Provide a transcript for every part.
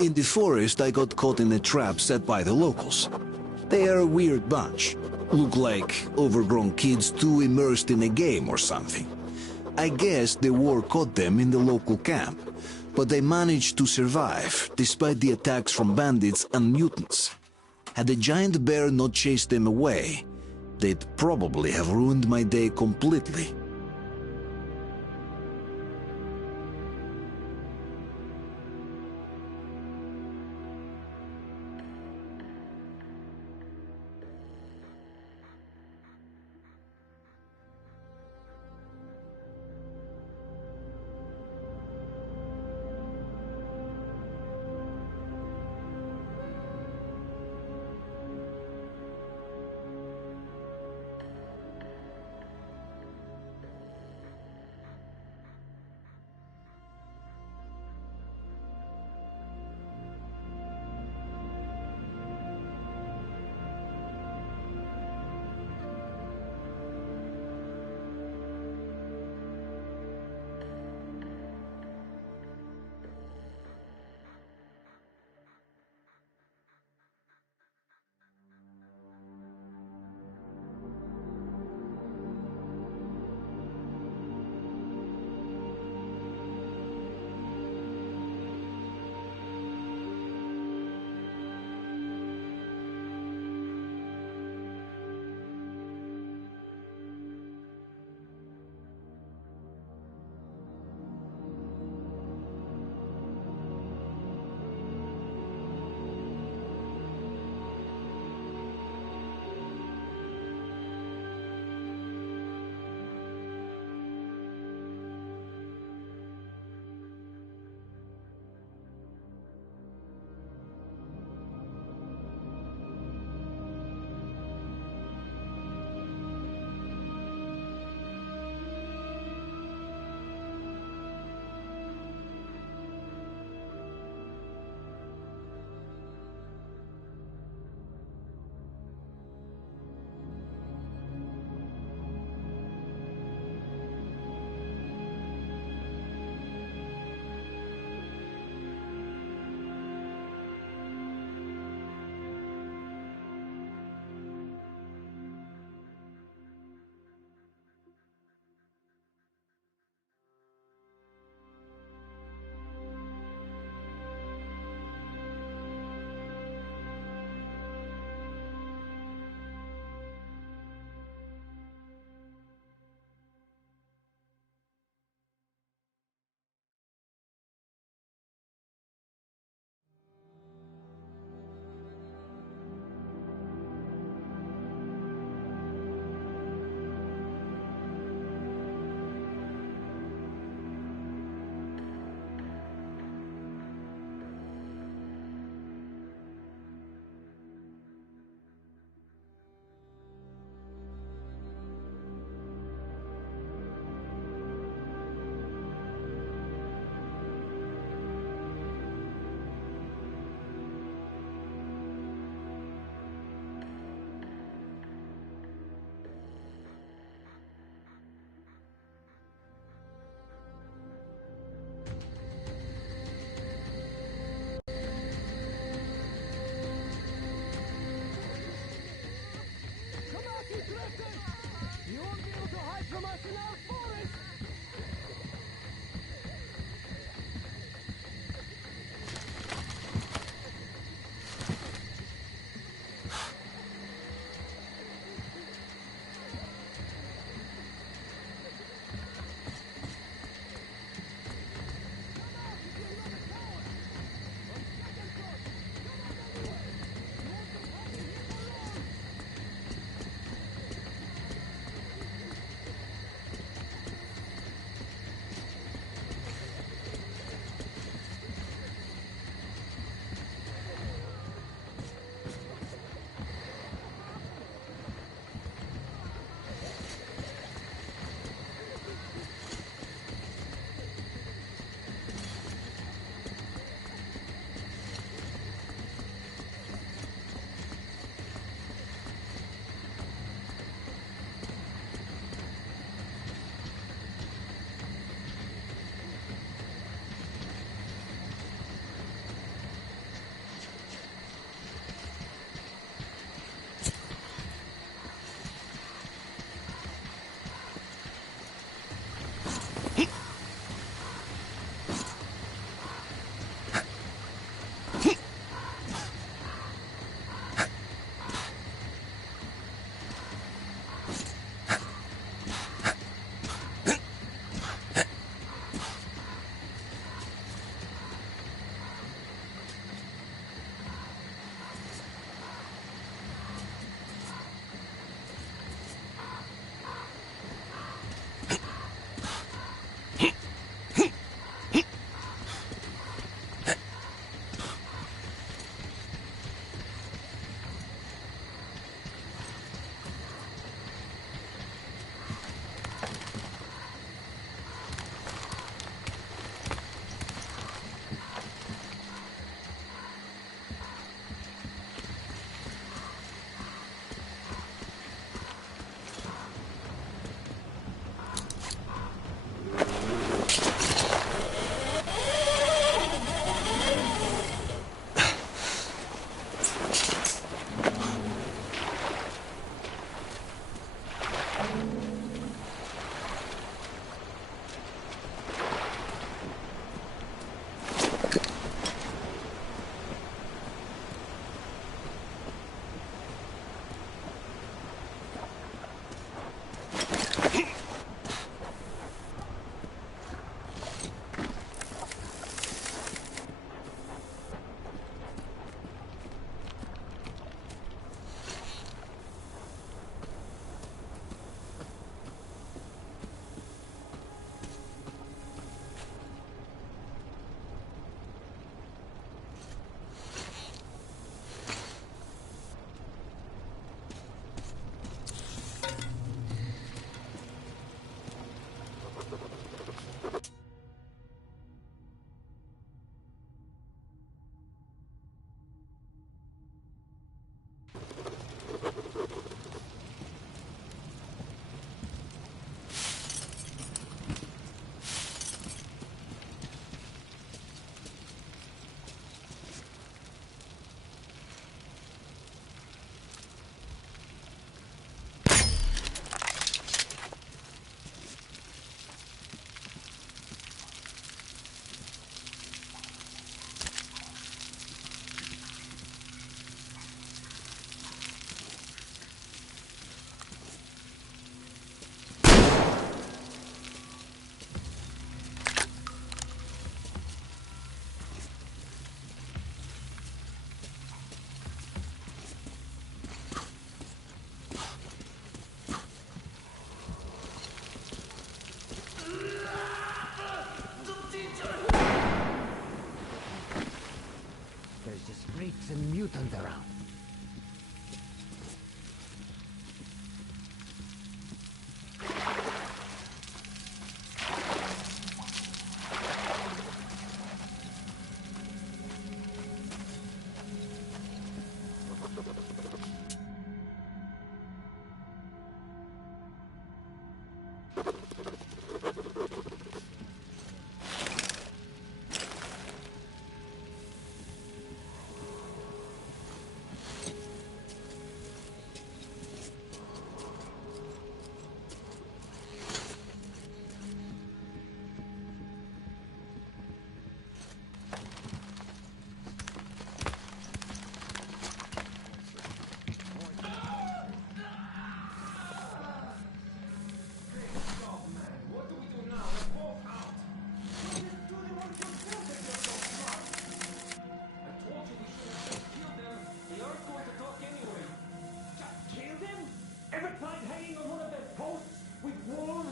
In the forest, I got caught in a trap set by the locals. They are a weird bunch. Look like overgrown kids too immersed in a game or something. I guess the war caught them in the local camp, but they managed to survive despite the attacks from bandits and mutants. Had the giant bear not chased them away, they'd probably have ruined my day completely.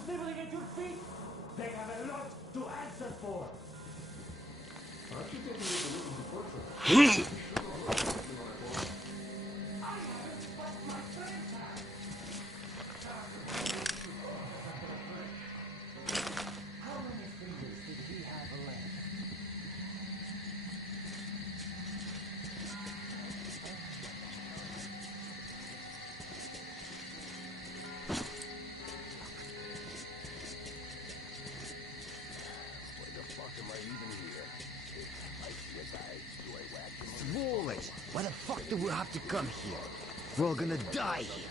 sniveling at your feet? They have a lot to answer for. Aren't you taking it a little too far? Bullets! Why the fuck do we have to come here? We're all gonna die here.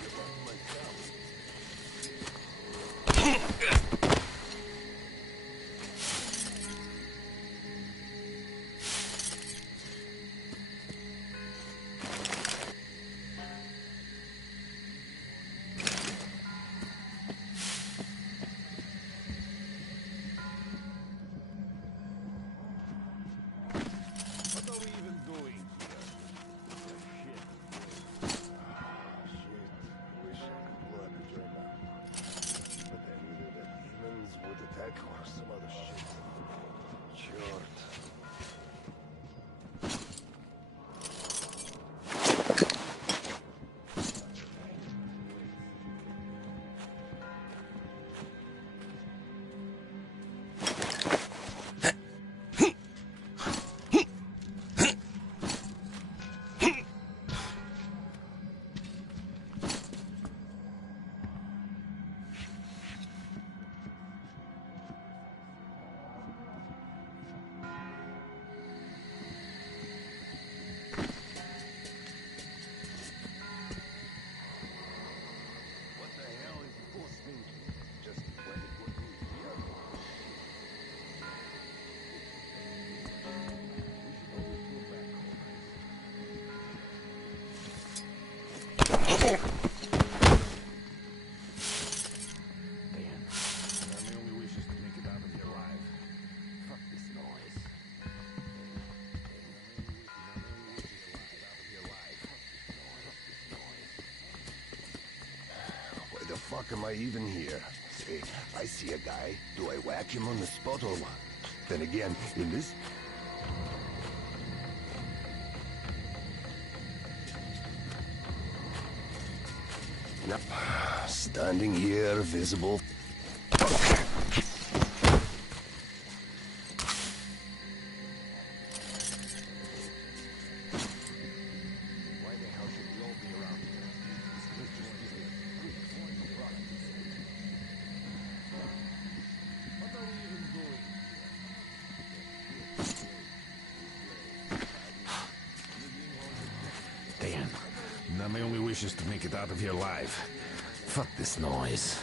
Fuck am I even here? Say, I see a guy. Do I whack him on the spot or what? Then again, in this... Yep. Standing here, visible. Now my only wish is to make it out of here alive. Fuck this noise.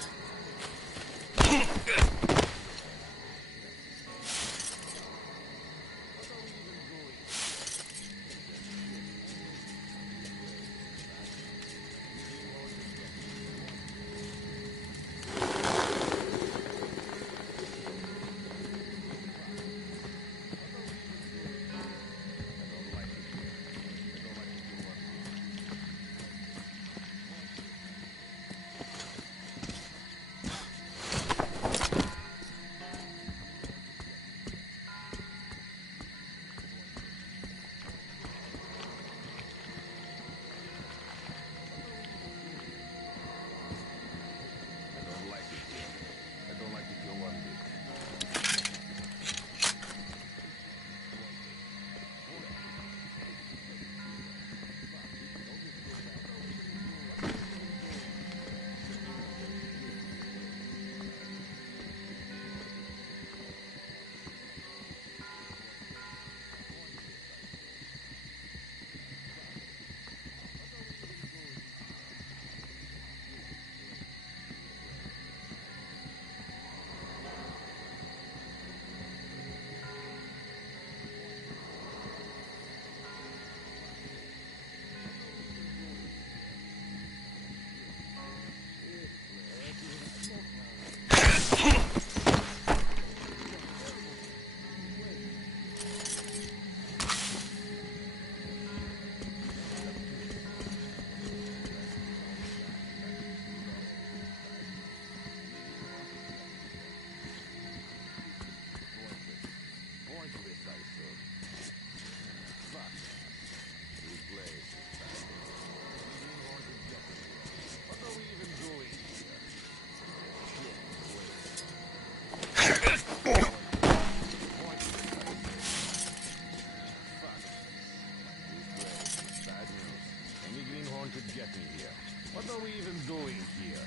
doing here?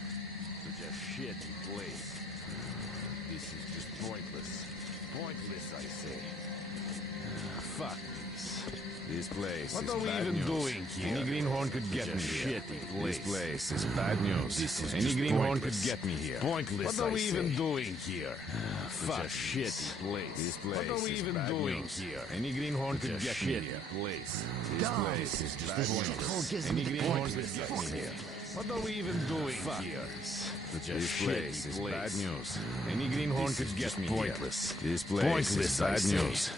Such a shitty place. This is just pointless. Pointless, I say. Fuck this. This place What is are we bad even news. doing here? Any greenhorn could get me here. This place is bad news. This is Any just greenhorn pointless. could get me here. Pointless, What are I we even say. doing here? Fuck Such a shitty place. This place What are we is even bad doing news. here? Any greenhorn could get me shitty here. Place. This Dog. place is just This pointless. shithole gives Any me the greenhorn pointless could get me here. What are we even doing Fuck here? this. Such a This place shitty is place. bad news. Any greenhorn This could is get just me pointless. here. This place Pointless, is I bad say. news.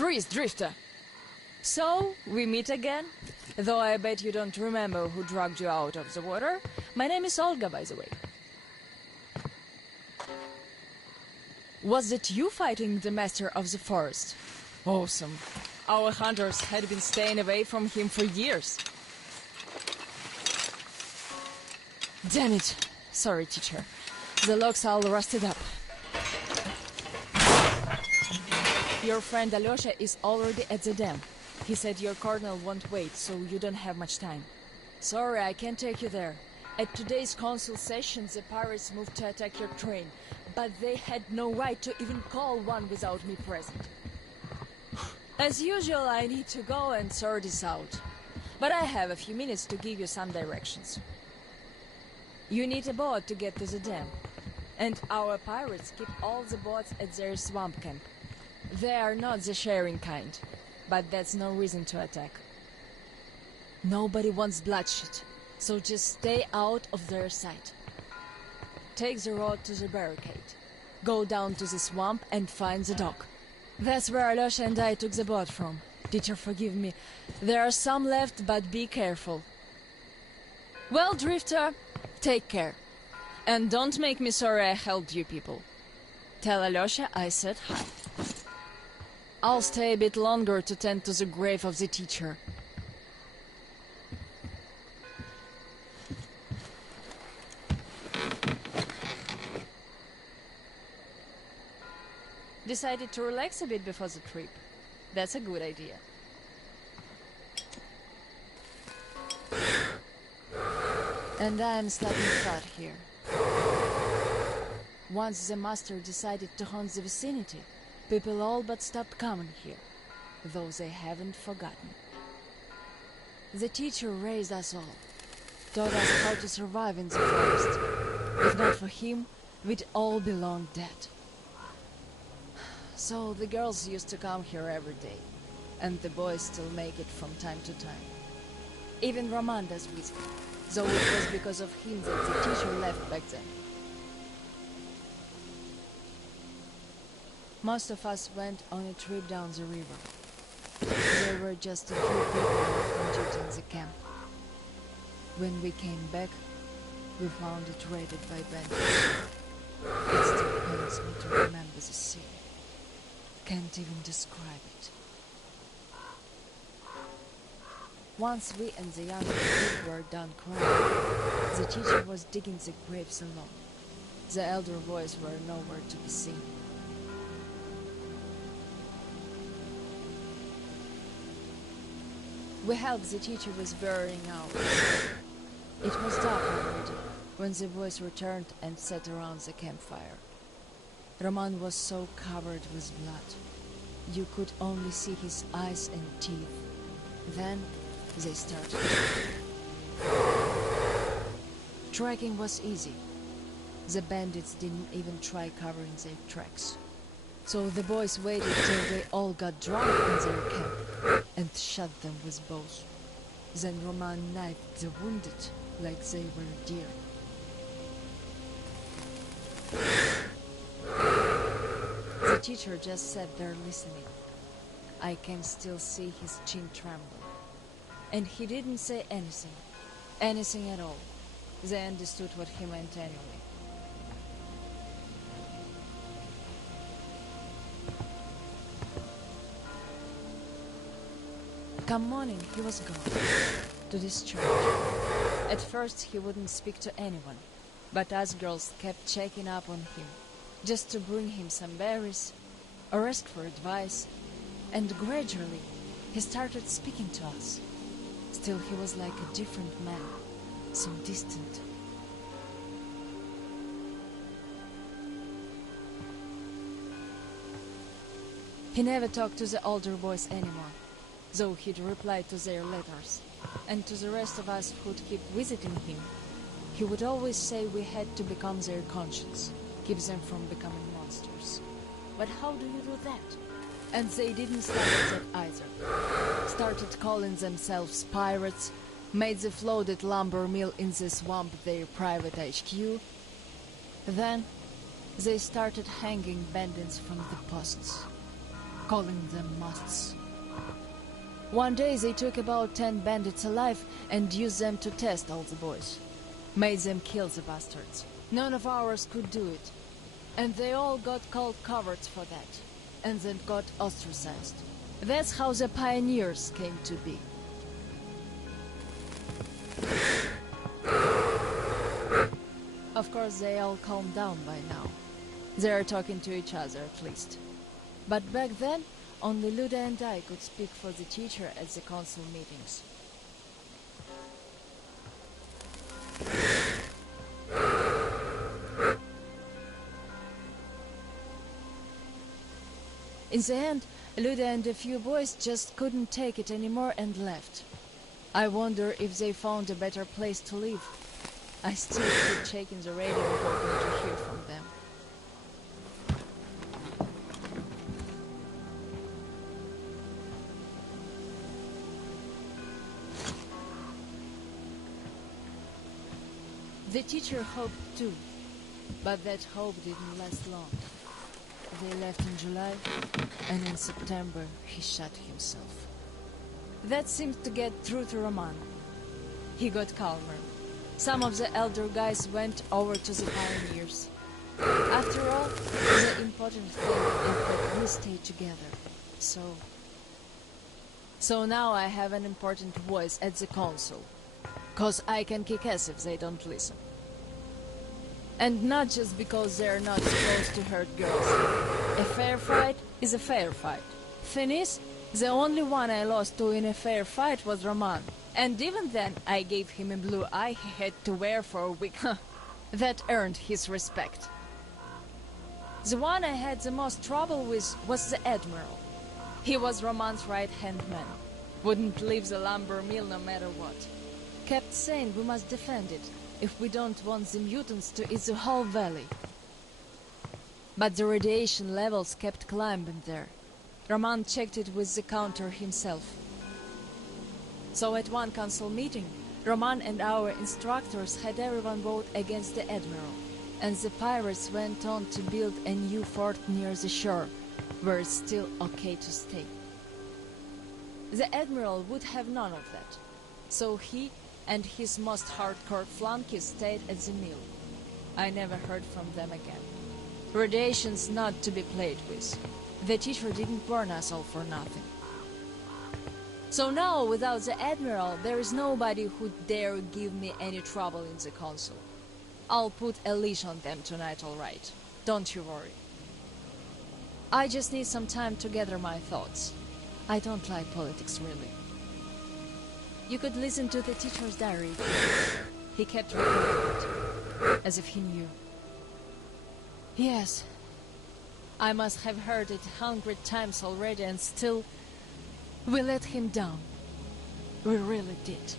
Freeze, Drifter! So, we meet again? Though I bet you don't remember who dragged you out of the water. My name is Olga, by the way. Was it you fighting the Master of the Forest? Awesome. Our hunters had been staying away from him for years. Damn it. Sorry, teacher. The locks all rusted up. Your friend Alyosha is already at the dam. He said your colonel won't wait, so you don't have much time. Sorry, I can't take you there. At today's council session, the pirates moved to attack your train, but they had no right to even call one without me present. As usual, I need to go and sort this out. But I have a few minutes to give you some directions. You need a boat to get to the dam. And our pirates keep all the boats at their swamp camp. They are not the sharing kind, but that's no reason to attack. Nobody wants bloodshed, so just stay out of their sight. Take the road to the barricade. Go down to the swamp and find the dock. That's where Alyosha and I took the boat from. Teacher, forgive me. There are some left, but be careful. Well, Drifter, take care. And don't make me sorry I helped you people. Tell Alyosha I said hi. I'll stay a bit longer to tend to the grave of the teacher. Decided to relax a bit before the trip. That's a good idea. And I'm slapping flat here. Once the master decided to haunt the vicinity, people all but stopped coming here, though they haven't forgotten. The teacher raised us all, taught us how to survive in the forest. If not for him, we'd all be long dead. So the girls used to come here every day, and the boys still make it from time to time. Even Roman does visit, though it was because of him that the teacher left back then. Most of us went on a trip down the river. There were just a few people left on duty in the camp. When we came back, we found it raided by bandits. It still pains me to remember the scene. Can't even describe it. Once we and the younger kid were done crying, the teacher was digging the graves alone. The elder boys were nowhere to be seen. We helped the teacher with burying ours. It was dark already when the boys returned and sat around the campfire. Roman was so covered with blood. You could only see his eyes and teeth. Then they started. Tracking was easy. The bandits didn't even try covering their tracks. So the boys waited till they all got drunk in their camp and shot them with bows. Then Roman knifed the wounded like they were deer. The teacher just sat there listening. I can still see his chin tremble. And he didn't say anything. Anything at all. They understood what he meant anyway. Come morning, he was gone. To this church. At first he wouldn't speak to anyone, but us girls kept checking up on him, just to bring him some berries, or ask for advice, and gradually he started speaking to us. Still he was like a different man, so distant. He never talked to the older boys anymore, though he'd reply to their letters, and to the rest of us who'd keep visiting him. He would always say we had to become their conscience, keep them from becoming monsters. But how do you do that? And they didn't stop at that either. Started calling themselves pirates, made the floated lumber mill in the swamp their private HQ. Then they started hanging bandits from the posts. calling them musts. One day they took about 10 bandits alive and used them to test all the boys. Made them kill the bastards. None of ours could do it. And they all got called cowards for that. And then got ostracized. That's how the pioneers came to be. Of course, they all calmed down by now. They're talking to each other, at least. But back then, only Luda and I could speak for the teacher at the council meetings. In the end, Luda and a few boys just couldn't take it anymore and left. I wonder if they found a better place to live. I still keep checking the radio hoping to hear from them. The teacher hoped too, but that hope didn't last long. They left in July, and in September he shot himself. That seemed to get through to Roman. He got calmer. Some of the elder guys went over to the pioneers. After all, the important thing is that we stay together. So now I have an important voice at the council. 'Cause I can kick ass if they don't listen. And not just because they're not supposed to hurt girls. A fair fight is a fair fight. Thing is, the only one I lost to in a fair fight was Roman. And even then, I gave him a blue eye he had to wear for a week. That earned his respect. The one I had the most trouble with was the Admiral. He was Roman's right-hand man. Wouldn't leave the lumber mill no matter what. Kept saying we must defend it, if we don't want the mutants to eat the whole valley. But the radiation levels kept climbing there. Roman checked it with the counter himself. So at one council meeting, Roman and our instructors had everyone vote against the Admiral, and the pirates went on to build a new fort near the shore, where it's still okay to stay. The Admiral would have none of that, so he and his most hardcore flunkies stayed at the mill. I never heard from them again. Radiation's not to be played with. The teacher didn't warn us all for nothing. So now, without the Admiral, there is nobody who'd dare give me any trouble in the council. I'll put a leash on them tonight, all right. Don't you worry. I just need some time to gather my thoughts. I don't like politics, really. You could listen to the teacher's diary. He kept recording it, as if he knew. Yes, I must have heard it 100 times already, and still, we let him down. We really did.